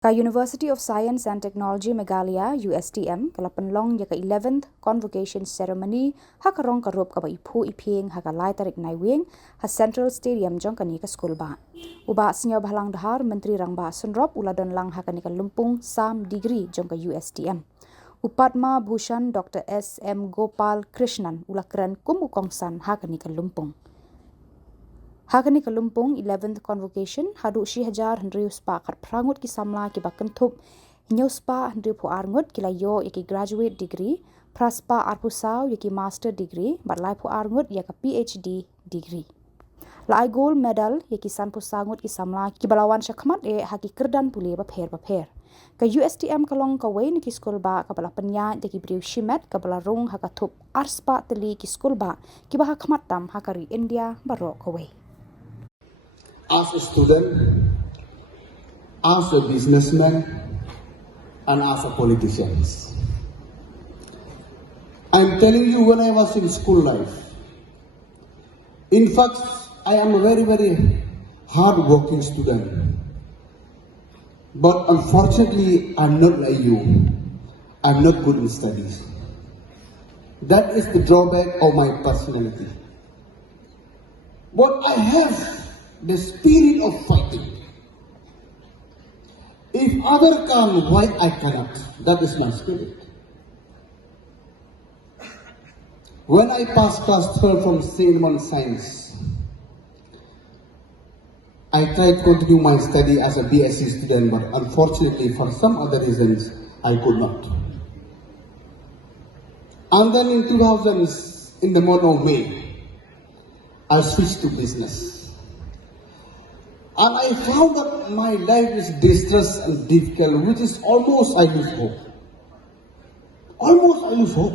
Ka University of Science and Technology Meghalaya Ustm kala penlong ya ka 11th Convocation ceremony ha ka Rong ka rop ka ba Phuh ipheng ha ka lai tarik nai wing ha Central Stadium Jong ka ni ka school ba uba senya bhalang dahar menteri rangba sunrop uladon lang ha ka ni ka lumpung sam degree Jong ka Ustm Upatma Bhushan Dr. S.M. Gopal Krishnan ulakran kum ukongsan ha ka ni ka lumpung Hakani kalumpung 11th Convocation hadu shi hajar hendriu spa kat prangut ki Samla ki bakentup hinyo spa hendriu pu arngut ki layo yaki graduate degree praspa arpusau yaki master degree bat lai pu arngut yaka PhD degree lai gold medal yaki san pu sangut ki Samla ki balawan syakmat haki kerdan pule ba pher ka USTM kalong ka wain ki school ba ka bala penya yaki briu shimet ka bala rong haka thup arspa teli ki school ba ki ba hakmat tam hakari India baro ka wai as a student, as a businessman, and as a politician. I'm telling you, when I was in school life, in fact, I am a very, very hard-working student. But unfortunately, I'm not like you. I'm not good in studies. That is the drawback of my personality. But I have the spirit of fighting. If other can, why I cannot? That is my spirit. When I passed class 12 from St. Science, I tried to continue my study as a BSc student, but unfortunately, for some other reasons, I could not. And then in 2000, in the month of May, I switched to business. And I found that my life is distressed and difficult, which is almost I lose hope. Almost I lose hope.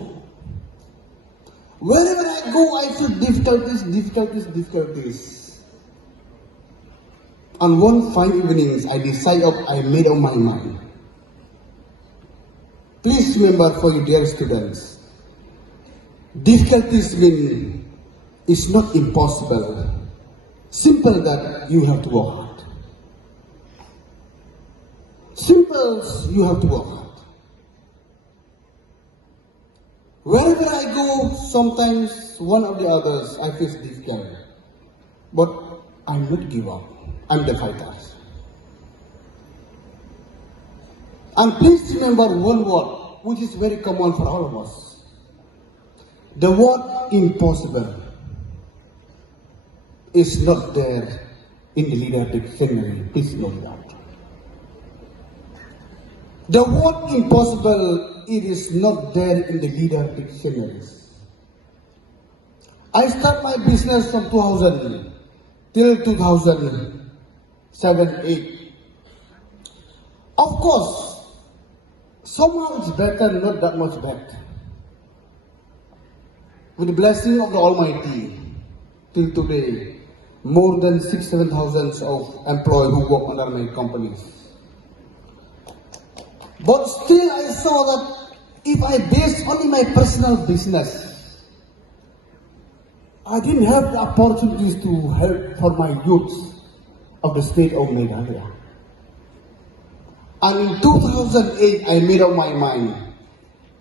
Wherever I go, I feel difficulties. And one fine evening, I made up my mind. Please remember, for you dear students, difficulties mean it's not impossible. Simple that you have to work hard. Simple, you have to work hard. Wherever I go, sometimes one of the others, I face difficult. But I'm not give up. I'm the fighter. And please remember one word, which is very common for all of us. The word impossible is not there in the leader dictionary. Please know that. The word impossible, it is not there in the leader dictionaries. I start my business from 2000 till 2007-8. Of course, somehow it's better, not that much better. With the blessing of the Almighty, till today, more than 6,000-7,000 of employees who work under my companies. But still I saw that if I based only my personal business, I didn't have the opportunities to help for my youth of the state of Meghalaya. And in 2008, I made up my mind,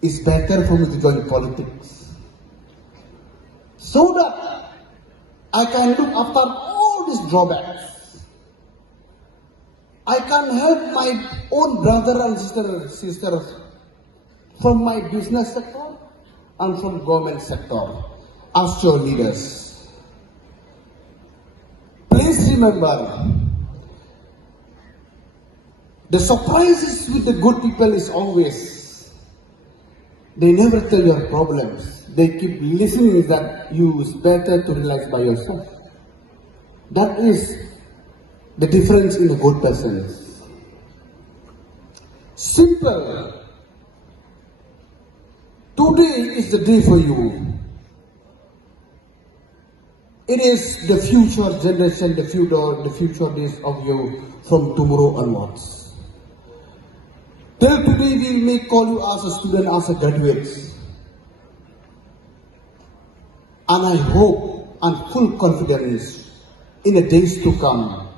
it's better for me to join politics. So that I can look after all these drawbacks. I can help my own brother and sisters from my business sector and from government sector as your leaders. Please remember, the surprises with the good people is always, they never tell your problems. They keep listening that you is better to realize by yourself. That is the difference in the good persons. Simple. Today is the day for you. It is the future generation, the future days of you from tomorrow onwards. Till today we may call you as a student, as a graduate. And I hope and full confidence in the days to come,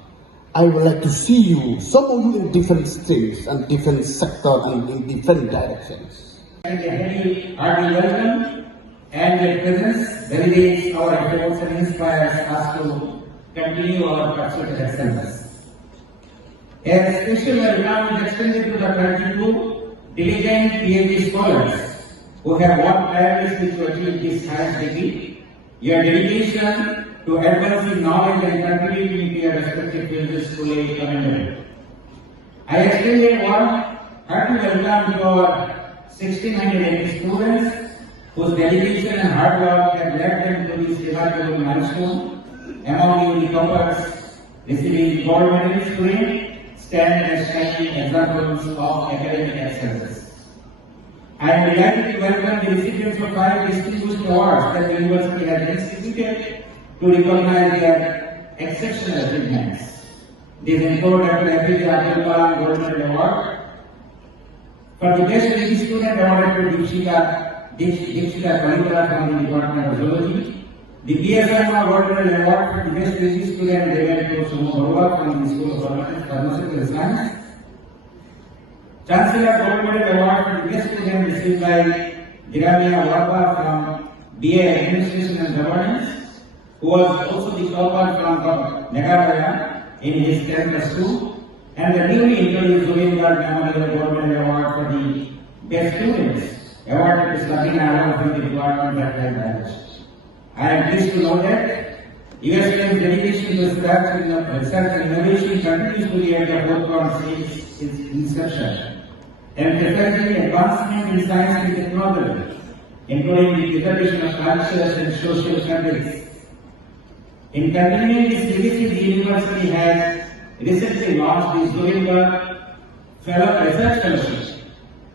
I would like to see you, some of you in different streams and different sectors and in different directions. And a hearty welcome and your presence validates our efforts and inspires us to continue our pursuit of excellence. A special welcome is extended to the 22 diligent PhD scholars who have worked tirelessly to achieve this highest degree. Your dedication to advancing knowledge and contributing to your respective fields is truly commendable. I extend a warm, hearty welcome to our 1,680 students whose dedication and hard work have led them to this remarkable milestone. Among you, the toppers receiving gold medals today stand as shining examples of academic excellence. I am delighted to welcome the recipients of 5 distinguished awards that the university has instituted to recognize their exceptional achievements. These include Dr. APJ Abdul Kalam Gold Medal Award for the best PhD student awarded to Deepshika Kalitra from the Department of Zoology. The PSM Gold Medal Award for the best PhD student given to Khubor from the School of Pharmaceutical Science. Chancellor Gold Medal Award for the best student received by Diramia Warba from BA Administration and Governance, who was also the topper from Meghalaya in his 10+2, and the newly introduced Zolinberg Memorial Gold Medal Award for the best students, awarded to Sabina Award from the Department of Language. I am pleased to know that USTM's dedication to research and innovation continues to be at the forefront since its inception, emphasizing advancement in science and technology, including the preservation of cultures and social fabrics. In continuing this legacy, the university has recently launched the Zolinberg Fellow Research Fellowship,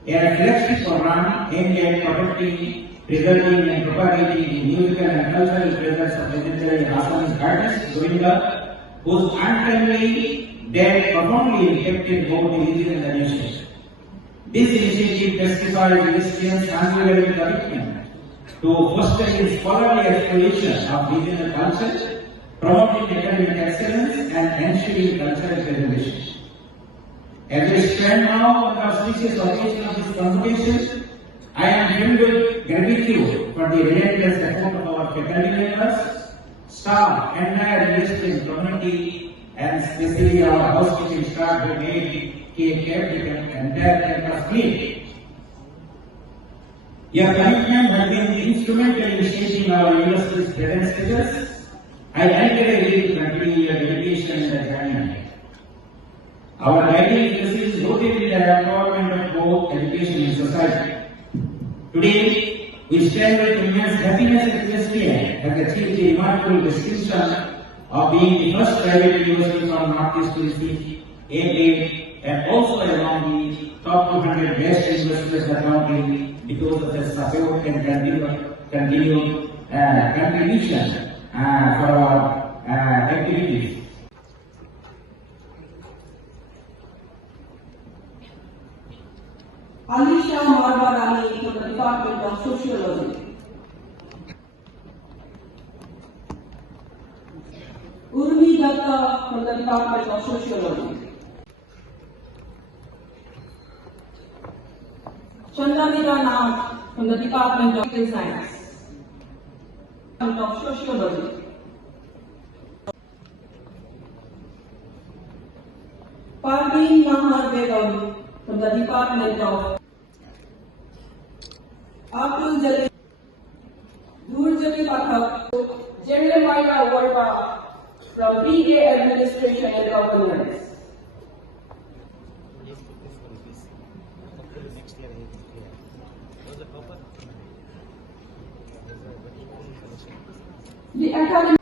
a flagship program aimed at protecting, preserving and propagating the musical and cultural treasures of legendary Assamese artist Zolinberg, whose untimely death profoundly impacted both the region and the nation. This initiative testifies USTM's unwavering commitment to fostering scholarly exploration of regional culture, promoting academic excellence, and ensuring cultural preservation. As we stand now on the auspicious occasion of this convocation, I am filled with gratitude for the relentless effort of our faculty members, staff, entire university community, and especially our housekeeping staff who made kept the entire campus clean. Your commitment has been instrumental in shaping our university's present status. I encourage you to continue your dedication in the journey. Our guiding principle is rooted in the empowerment of both education and society. Today, we stand with immense happiness that USTM has achieved the remarkable distinction of being the first private university from Northeast to receive A grade and also among the top 200 best universities in the country because of the support and continued contribution for our activities. Alisha Marvarani from the Department of Sociology. Urmi Datta from the Department of Sociology. Chandamira Nath from the Department of Political Science. Of Sociology. Parveen Nahar Begum from the Department of Abdul Jalil Durjali Pathak, Jeremiah Warba from PA Administration and Governance. The academic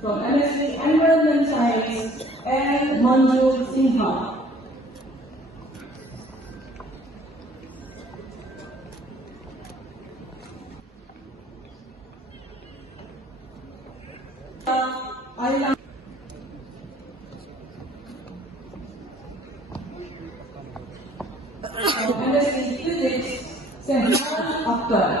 from MSc Environment Science and Manju Sinha. MSc Physics, Samla Akhtar.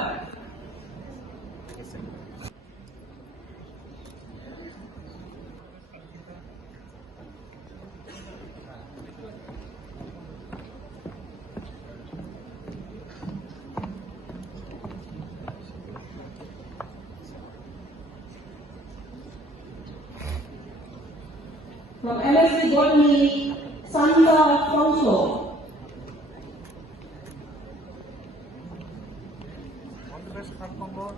From MSc Botany, Samla Council. Khubor.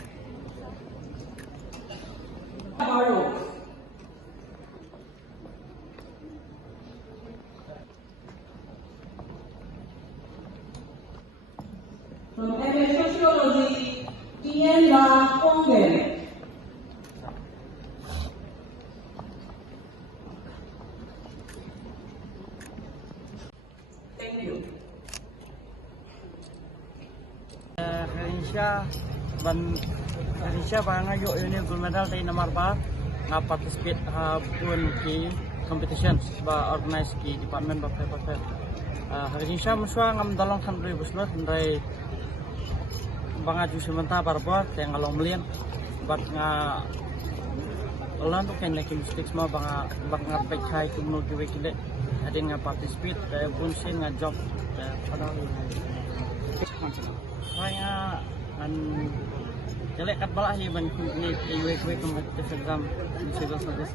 From MS Sociology, Rong. Thank you. Indonesia ngayo ini gold medal tay nomor 4 nga participate pun ki competition ba organize ki department of paper. Indonesia muswa ngam dalong khandri buslot ndai banga ju sementa barba teng along melian bat nga ulan tu ken nekim sticks ma banga pekai kumno juwe kile ada nga participate pun sen nga job pada saya an jelek kat balah ni ban ni iwe competition exam civil service